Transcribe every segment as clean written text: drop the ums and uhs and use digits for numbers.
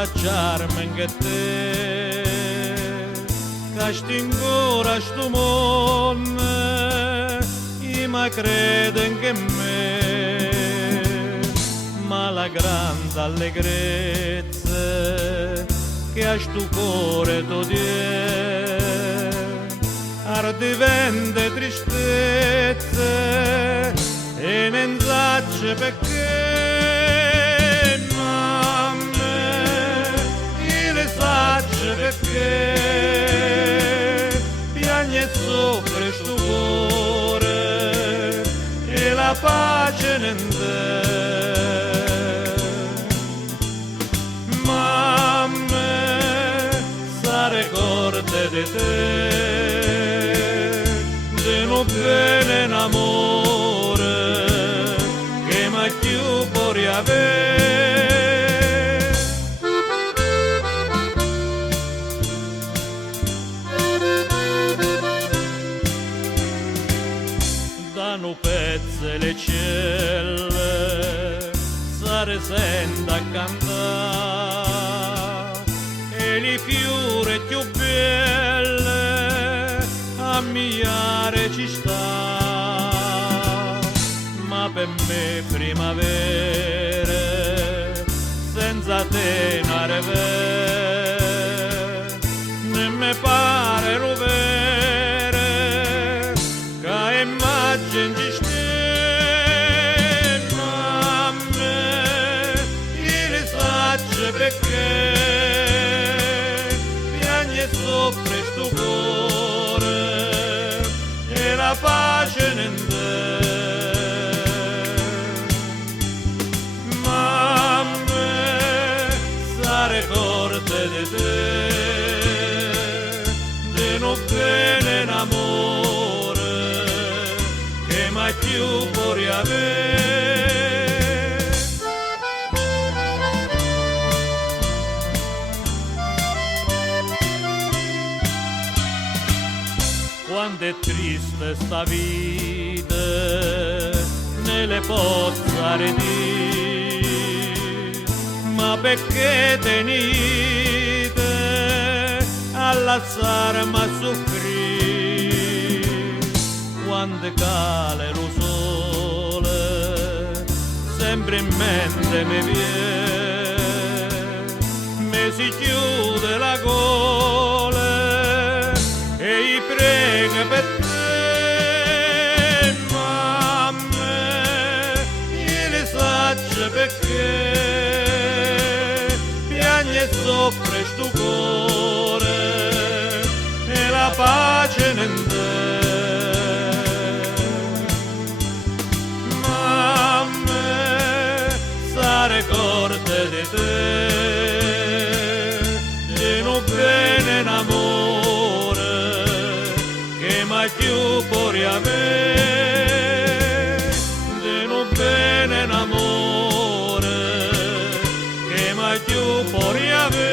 abbracciarmi anche te, che sti ancora sto mondo, io ma credo anche me, ma la grande allegrezza che a sto cuore tu die, ardivente tristezza e non sacce perché, mamma, io le sacce perché piagne e soffre sto cuore e la pace non c'è. Mamma, sa ricorda di te, di non bene in amore che mai più puoi avere. Danno pezze le celle, sare senta a cantare e li fiori più belle a migliare ci sta, ma per me primavera senza te non reve, ne me pare rovere che immagine ci stai, mamma, io le sacce perché piagne e soffre sto cuore e la pace non c'è. Mamma, sa ricorda di te, di non bene in amore che mai più puoi avere. Quando è triste sta vita, nelle pozzare di, ma perché tenite a lasciarmi a soffrire? Quando cale lo sole, sempre in mente mi viene, mi si chiude la gola e i prego per te, mamma, io le sacce perché piagne e soffre sto cuore e la pace non c'è. Mamma, sa ricorda di te, di non bene in amore che mai più puoi avere, di non bene in amore che mai più puoi avere.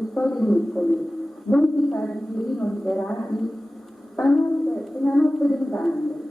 custodi nicoli, molti saggi di vino liberati, stanotte è la notte del grande.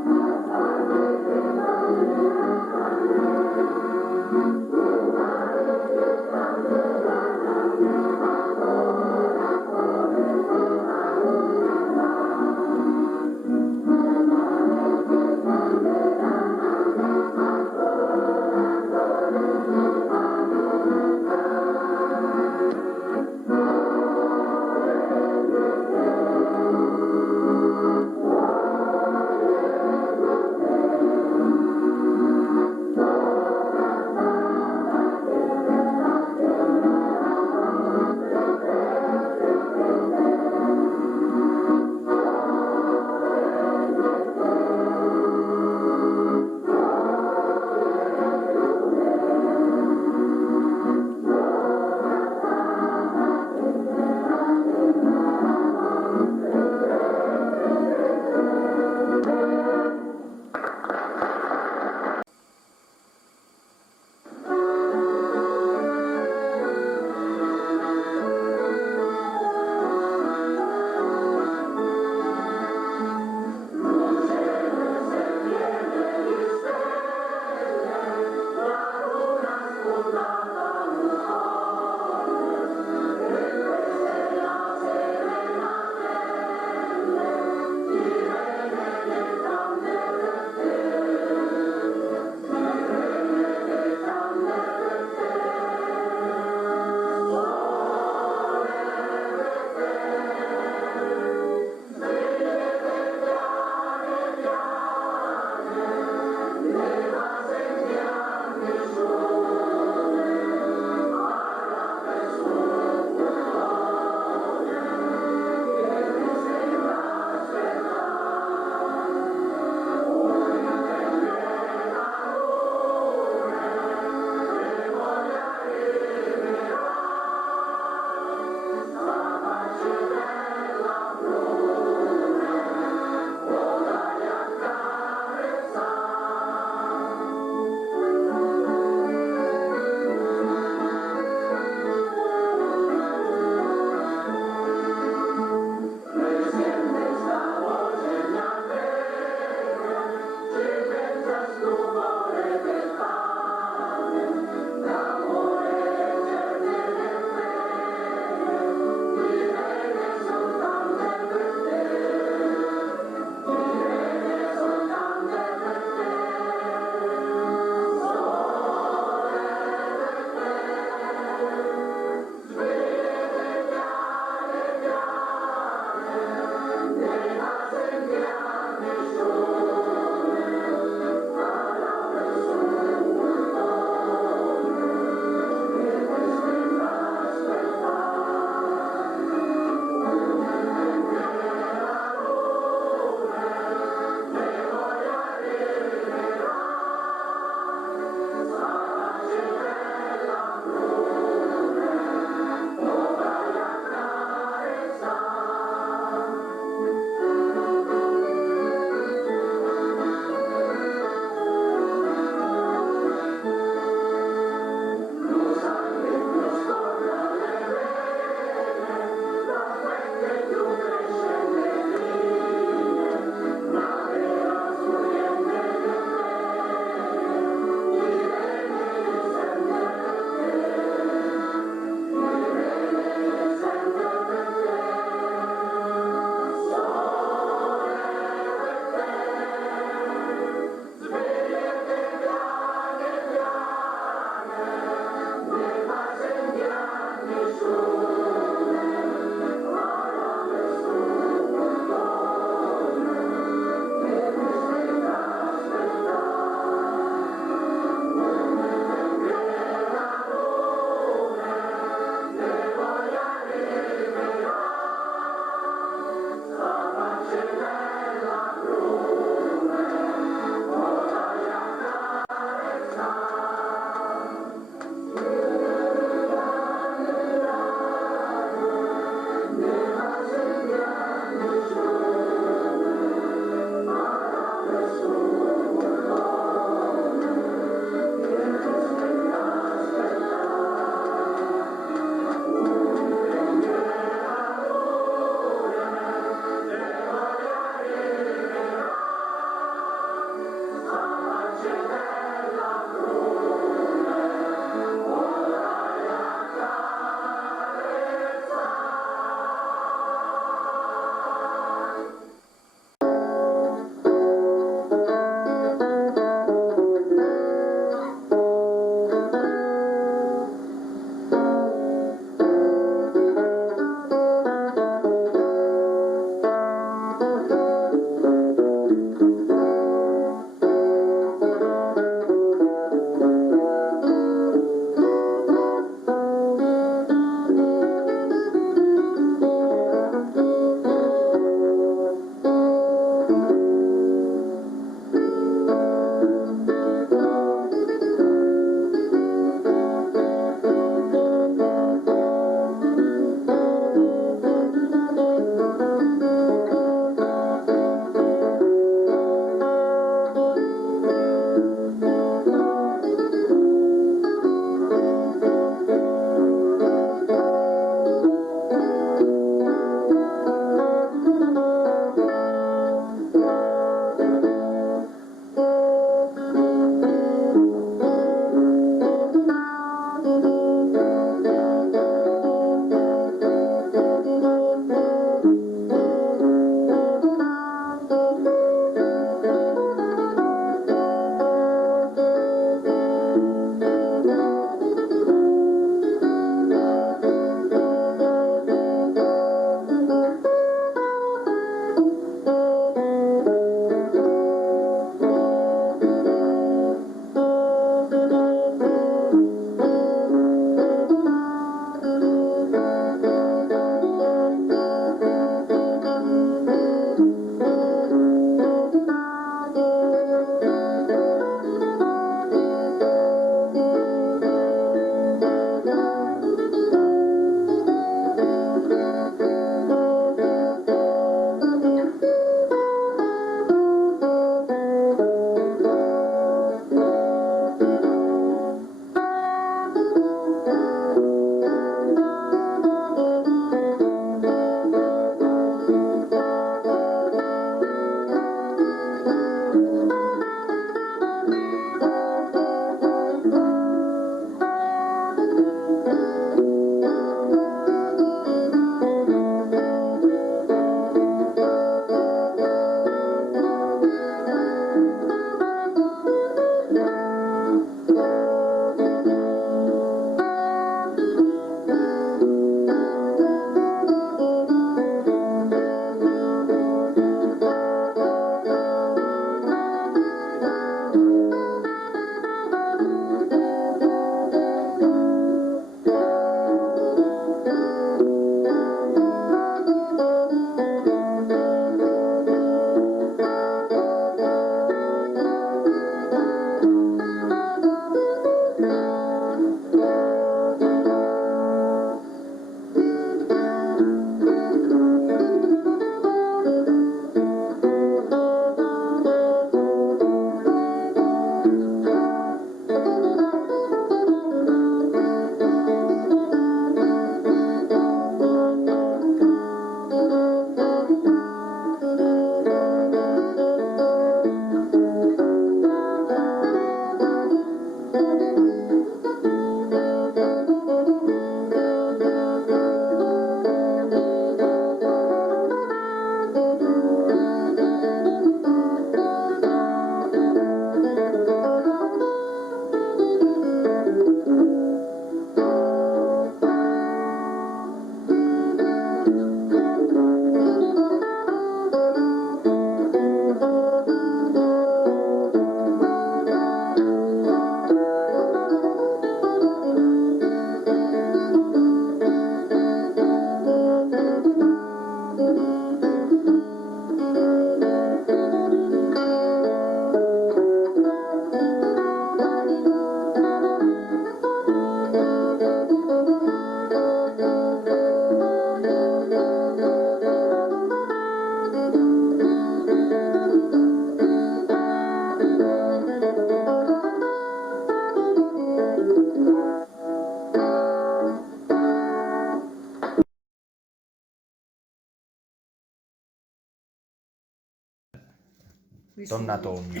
Donna Tonna.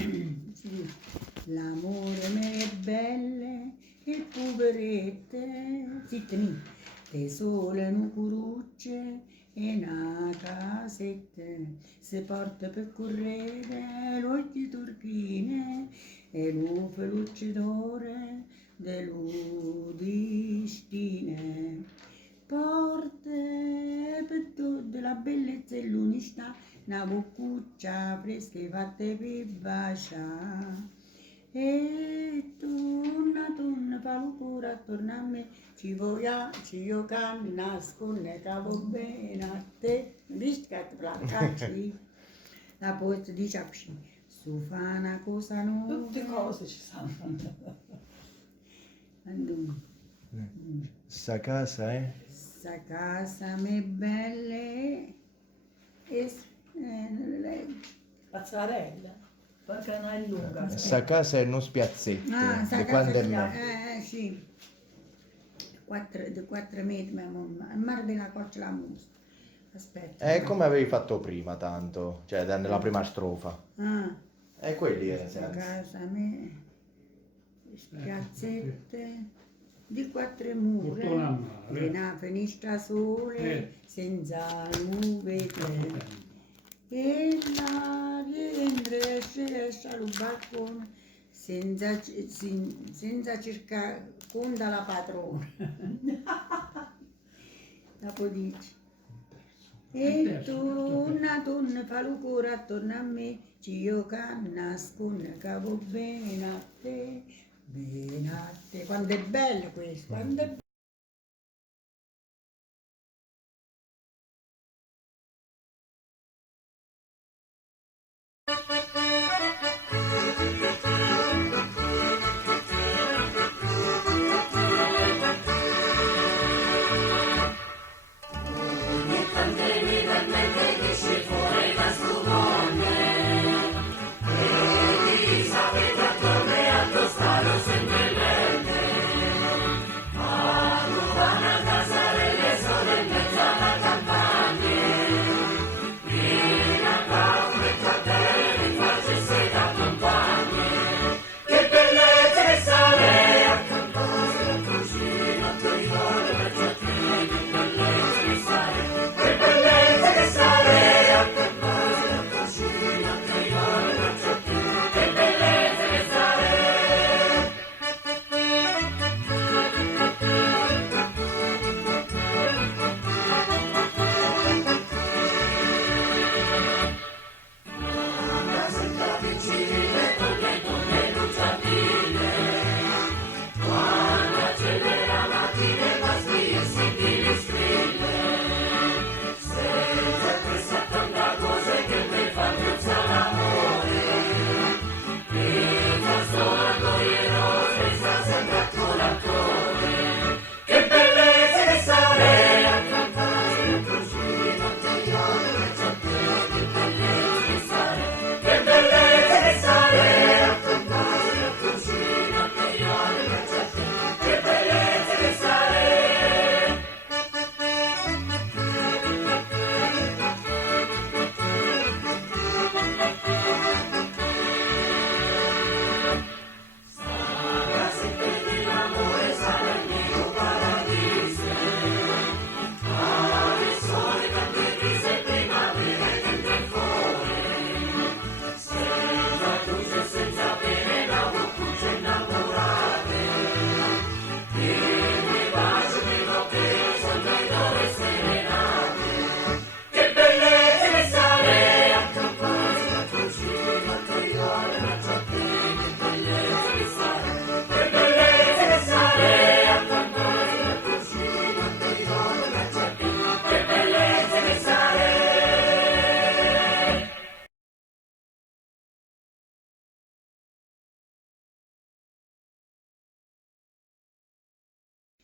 Sì. L'amore me belle e poverette, zittemi, te sole nu curucce e na casette, se porta per correre l'occhi turchine e lu pelucce d'ore de ludistine. Porte per tutta la bellezza e l'unicità, una boccuccia fresca e fatte per baciare. E tu, una donna, fa locura attorno a me, ci voglio, ci io can nasconde, cavo bene a te. Visto che ti placacci? La poeta dice così, su fa una cosa nuova. Tutte cose ci stanno. Sta casa è? Sta casa me belle e Pazzarella, perché non è lunga. Sta casa è uno spiazzetto. sta Di casa quando è è nato? sì, 4 metri, mia mamma, al mare della Coccia la musa. Aspetta. È come avevi fatto prima, tanto, cioè nella prima strofa. Ah, È quelli che sta casa me spiazzette di 4 mura, Portone a mare. una finestra sole senza nuvole. E la rientra esce al balcone senza cercare conta la padrona. Dopo dice, e tu una donna fa lucura attorno a me, ci io can nasconde cavo bene a te, bene a te. Quando è bello questo, quando è Ah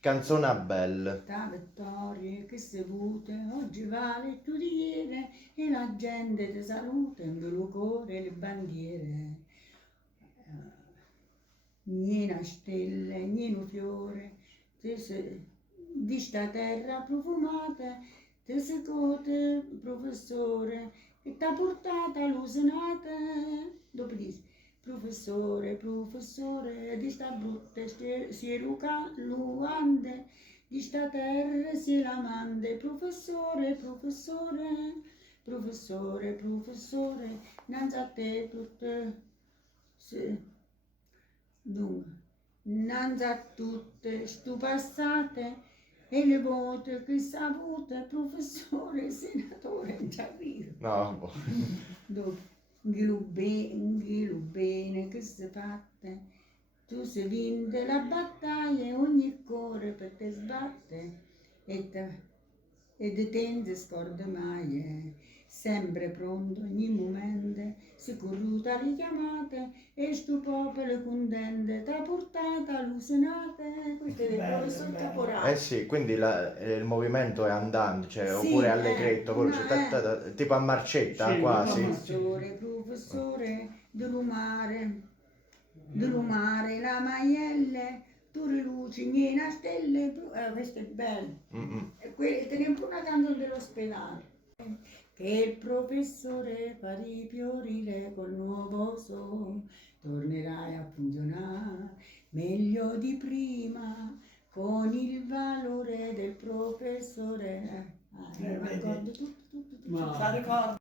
Canzone bella. Ta vittorie che si vute, oggi vale più di ieri, e la gente ti saluta in velo cuore le bandiere. Niena stelle, nieno fiore, di sta terra profumata, ti secote, professore, e t'ha portata all'usinata. Dopo dice, professore, professore, di sta brutta si è luande, di sta terra si è l'amante, professore, professore, professore, professore, innanzi a te tutte, dunque, innanzi a tutte stu passate, e le volte che sapute, professore, senatore, già vivo. No, boh. Dopo, bene che si fatte, tu se vinte la battaglia, ogni cuore per te sbatte, e di te non si scorda mai, sempre pronto ogni momento, sicuro richiamate, e stu popolo contente, t'ha portata all'usinate. Questo è del Bello, professor bello. Caporale. Sì, quindi il movimento è andante, cioè, Sì, oppure allegretto, no, tipo a marcetta Sì, quasi. Professore, professore, dell'umare, la maielle, tu riluci, niena stelle, questo è bello. Mm-mm. E teniamo una canzone dell'ospedale. Che il professore farì fiorire col nuovo sole, tornerai a funzionare meglio di prima, con il valore del professore. Mi vedi. ricordo tutto. Fa ricordo.